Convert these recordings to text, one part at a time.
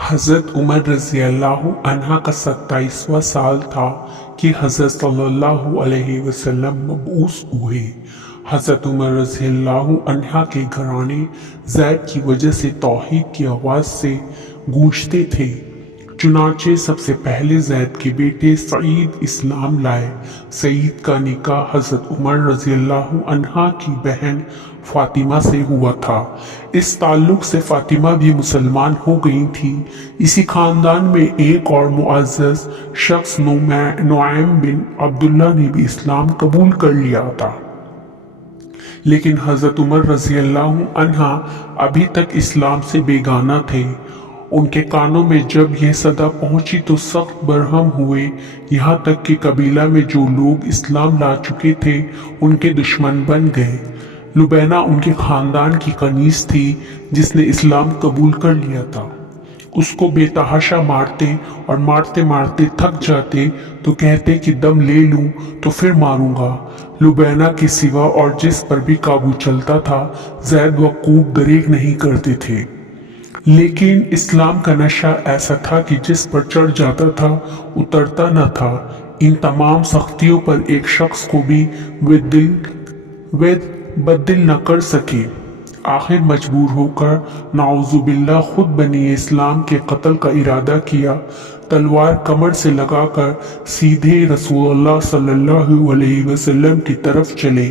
हज़रत उमर रज़ी अल्लाह अन्हा का 27वां साल था कि हज़रत सल्लल्लाहु अलैहि वसल्लम मबऊस हुए। हज़रत उमर रज़ी अल्लाह अन्हा के घराने ज़ैद की वजह से तौहीद की आवाज़ से गूंजते थे। चुनांचे सबसे पहले ज़ैद के बेटे सईद इस्लाम लाए। सईद का निकाह हज़रत उमर रज़ी अल्लाह अन्हा की बहन फातिमा से हुआ था। इस ताल्लुक से फातिमा भी मुसलमान हो गई थी। इसी खानदान में एक और मुअज़्ज़ज़ शख्स नुआइम बिन अब्दुल्ला ने भी इस्लाम कबूल कर लिया था। लेकिन हज़रत उमर रज़ी अल्लाह अन्हा अभी तक इस्लाम से बेगाना थे। उनके कानों में जब यह सदा पहुंची तो सख्त बरहम हुए, यहाँ तक कि कबीला में जो लोग इस्लाम ला चुके थे उनके दुश्मन बन गए। लुबैना उनके खानदान की कनीज थी जिसने इस्लाम कबूल कर लिया था। उसको बेतहाशा मारते और मारते मारते थक जाते तो कहते कि दम ले लूं तो फिर मारूंगा। लुबैना के सिवा और जिस पर भी काबू चलता था ज़ैद वक़ूफ़ दरेक नहीं करते थे। लेकिन इस्लाम का नशा ऐसा था कि जिस पर चढ़ जाता था उतरता न था। इन तमाम सख्तियों पर एक शख्स को भी वे बददिल न कर सके। आखिर मजबूर होकर नाउजुबिल्लाह खुद बनी इस्लाम के कत्ल का इरादा किया। तलवार कमर से लगाकर सीधे रसूलुल्लाह सल्लल्लाहु अलैहि वसल्लम की तरफ चले।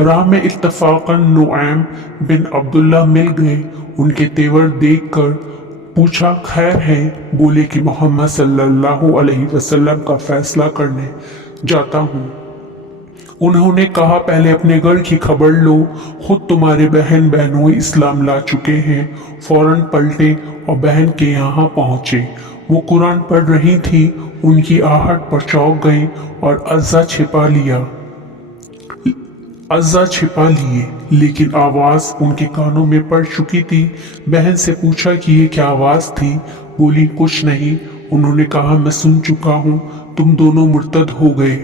राह में इत्तफाकन नुआइम बिन अब्दुल्ला मिल गए। उनके तेवर देखकर पूछा, खैर है? बोले कि मोहम्मद सल्लल्लाहु अलैहि वसल्लम का फैसला करने जाता हूँ। उन्होंने कहा, पहले अपने घर की खबर लो, खुद तुम्हारे बहन बहनों इस्लाम ला चुके हैं। फौरन पलटे और बहन के यहाँ पहुँचे। वो कुरान पढ़ रही थी। उनकी आहट पर चौंक गई और अज़्ज़ा छिपा लिए, लेकिन आवाज़ उनके कानों में पड़ चुकी थी। बहन से पूछा कि ये क्या आवाज़ थी? बोली, कुछ नहीं। उन्होंने कहा, मैं सुन चुका हूँ, तुम दोनों मुर्तद हो गए।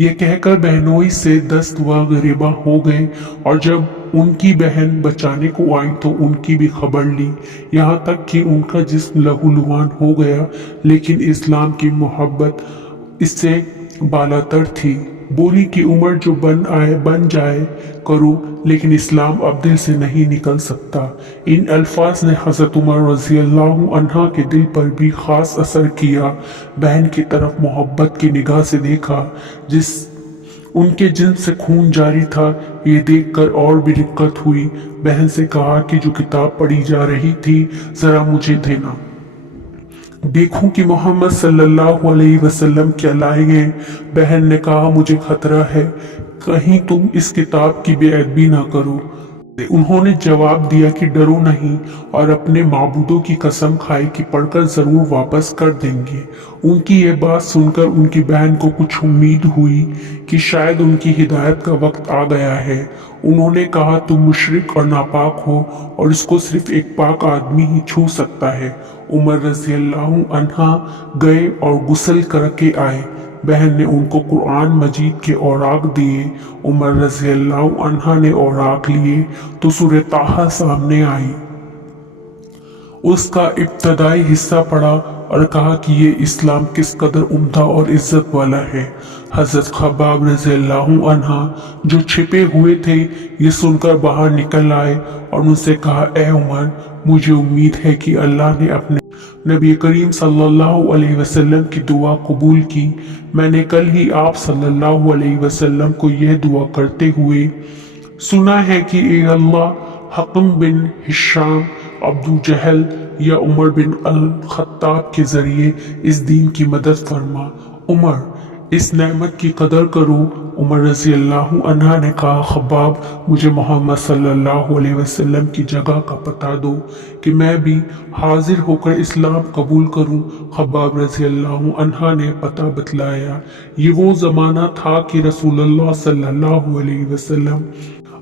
ये कहकर बहनोई से 10 दुआ ग़रीबा हो गए और जब उनकी बहन बचाने को आई तो उनकी भी खबर ली। यहाँ तक कि उनका जिस्म लहूलुहान हो गया, लेकिन इस्लाम की मोहब्बत इससे बालातर थी। बोली कि उम्र जो बन जाए करो, लेकिन इस्लाम अब दिल से नहीं निकल सकता। इन अल्फाज ने हज़रत उमर रज़ी अल्लाह अन्हा के दिल पर भी ख़ास असर किया। बहन की तरफ मोहब्बत की निगाह से देखा, जिस उनके जिस्म से खून जारी था। ये देखकर और भी दिक्कत हुई। बहन से कहा कि जो किताब पढ़ी जा रही थी ज़रा मुझे देना, देखूं कि मोहम्मद सल्लल्लाहु अलैहि वसल्लम क्या लाए हैं। बहन ने कहा, मुझे खतरा है, कहीं तुम इस किताब की बेअदबी ना करो। उन्होंने जवाब दिया कि डरो नहीं, और अपने माबूदों की कसम खाई कि पढ़कर जरूर वापस कर देंगे। उनकी ये बात सुनकर उनकी बहन को कुछ उम्मीद हुई कि शायद उनकी हिदायत का वक्त आ गया है। उन्होंने कहा, तुम मुशरिक और नापाक हो और इसको सिर्फ एक पाक आदमी ही छू सकता है। उमर रज़ी अल्लाह अन्हा गए और गुस्ल करके आए। बहन ने उनको कुरान मजीद के औराक दिए। उमर रज़ी अल्लाह अन्हा ने औराक लिए तो सूरह ताहा सामने आई। उसका इब्तदाई हिस्सा पढ़ा और कहा कि ये इस्लाम किस कदर उम्दा और इज्जत वाला है। हज़रत खब्बाब रज़ी अल्लाह अन्हा जो छिपे हुए थे ये सुनकर बाहर निकल आए और उनसे कहा, ए उमर, मुझे उम्मीद है कि अल्लाह ने अपने नबी करीम सल्लल्लाहु अलैहि वसल्लम की दुआ कबूल की। मैंने कल ही आप सल्लल्लाहु अलैहि वसल्लम को यह दुआ करते हुए सुना है कि ए अल्लाह, हकम बिन हिशाम, अबू जहल या उमर बिन अल-खत्ताब के जरिए इस दीन की मदद फरमा। उमर, इस नेमत की कदर करो। उमर रज़ी अल्लाह अन्हा ने कहा, खब्बाब, मुझे मोहम्मद सल्लल्लाहु अलैहि वसल्लम की जगह का पता दो कि मैं भी हाजिर होकर इस्लाम कबूल करूं। खब्बाब रज़ी अल्लाह अन्हा ने पता बतलाया। ये वो ज़माना था कि रसूलुल्लाह सल्लल्लाहु अलैहि वसल्लम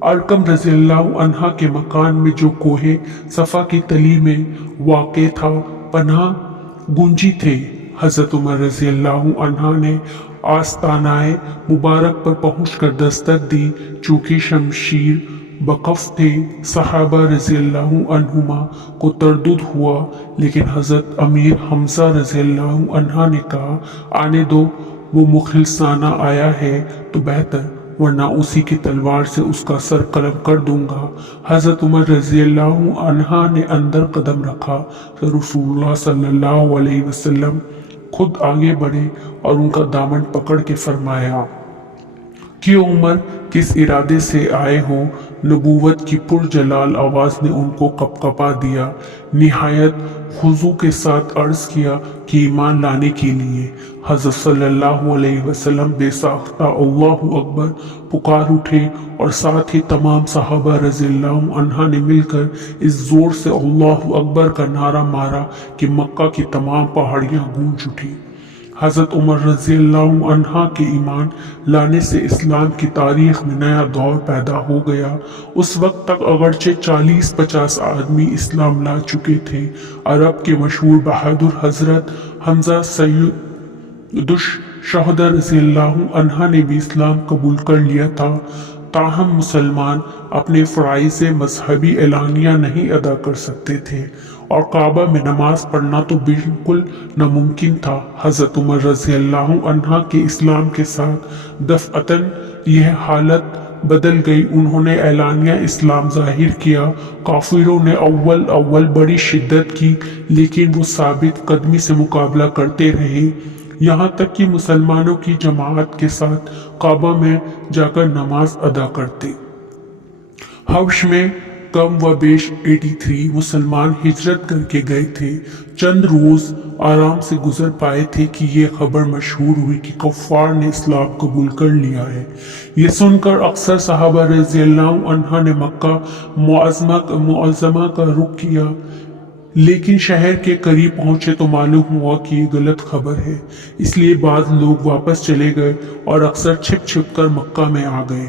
अरकम रज़ी अल्लाह अन्हा के मकान में जो कोहे सफ़ा की तली में वाक़े था पनाह गुंजी थे। हज़रत उमर रज़ी अल्लाह अन्हा ने आस्तानाए मुबारक पर पहुंचकर दस्तक दी। चूंकि शमशीर बकफ थे। सहाबा रज़ियल्लाहु अन्हुमा को तरदुद हुआ, लेकिन हज़रत अमीर हमजा रज़ियल्लाहु अन्हा ने कहा, आने दो, वो मुखलिसाना आया है तो बेहतर, वरना उसी की तलवार से उसका सर कलम कर दूंगा। हज़रत उमर रज़ियल्लाहु अन्हा ने अंदर कदम रखा तो रसूलुल्लाह सल्लल्लाहु अलैहि वसल्लम खुद आगे बढ़े और उनका दामन पकड़ के फरमाया कि उमर किस इरादे से आए हो। नबूवत की पुरजलाल आवाज़ ने उनको कपकपा दिया। निहायत खुजू के साथ अर्ज किया कि ईमान लाने के लिए। हज़रत सल्लल्लाहु अलैहि वसल्लम बेसाख्ता अल्लाहु अकबर पुकार उठे और साथ ही तमाम सहाबा रज़ियल्लाहु अन्हा ने मिलकर इस जोर से अल्लाहु अकबर का नारा मारा कि मक्का की तमाम पहाड़ियां गूंज उठी। हज़रत उमर रज़ियल्लाहु अन्हा के ईमान लाने से इस्लाम की तारीख में नया दौर पैदा हो गया। उस वक्त तक अगरचे 40-50 आदमी इस्लाम ला चुके थे। अरब के मशहूर बहादुर हज़रत हमजा सैयदुश शहदा रज़ियल्लाहु अन्हा ने भी इस्लाम कबूल कर लिया था। ताहम मुसलमान अपने फ़राइज़ मजहबी एलानिया नहीं अदा कर सकते थे और काबा में नमाज पढ़ना तो बिल्कुल नामुमकिन था। हज़रत उमर रज़ियल्लाहु अन्हा के इस्लाम के साथ दफ़अतन यह हालत बदल गई। उन्होंने एलानिया इस्लाम जाहिर किया। काफिरों ने अव्वल बड़ी शिद्दत की, लेकिन वो साबित कदमी से मुकाबला करते रहे, यहाँ तक कि मुसलमानों की जमात के साथ काबा में जाकर नमाज अदा करते। हब्श में कम व बेश 83 मुसलमान हिजरत करके गए थे। चंद रोज आराम से गुजर पाए थे कि ये खबर मशहूर हुई कि कुफ्फार ने इस्लाम कबूल कर लिया है। ये सुनकर अक्सर सहाबा रज़ियल्लाहु अन्हा ने मक्का मुअज़्ज़मा का रुख किया, लेकिन शहर के करीब पहुंचे तो मालूम हुआ कि ये गलत खबर है। इसलिए बाद लोग वापस चले गए और अक्सर छिप छिप कर मक्का में आ गए।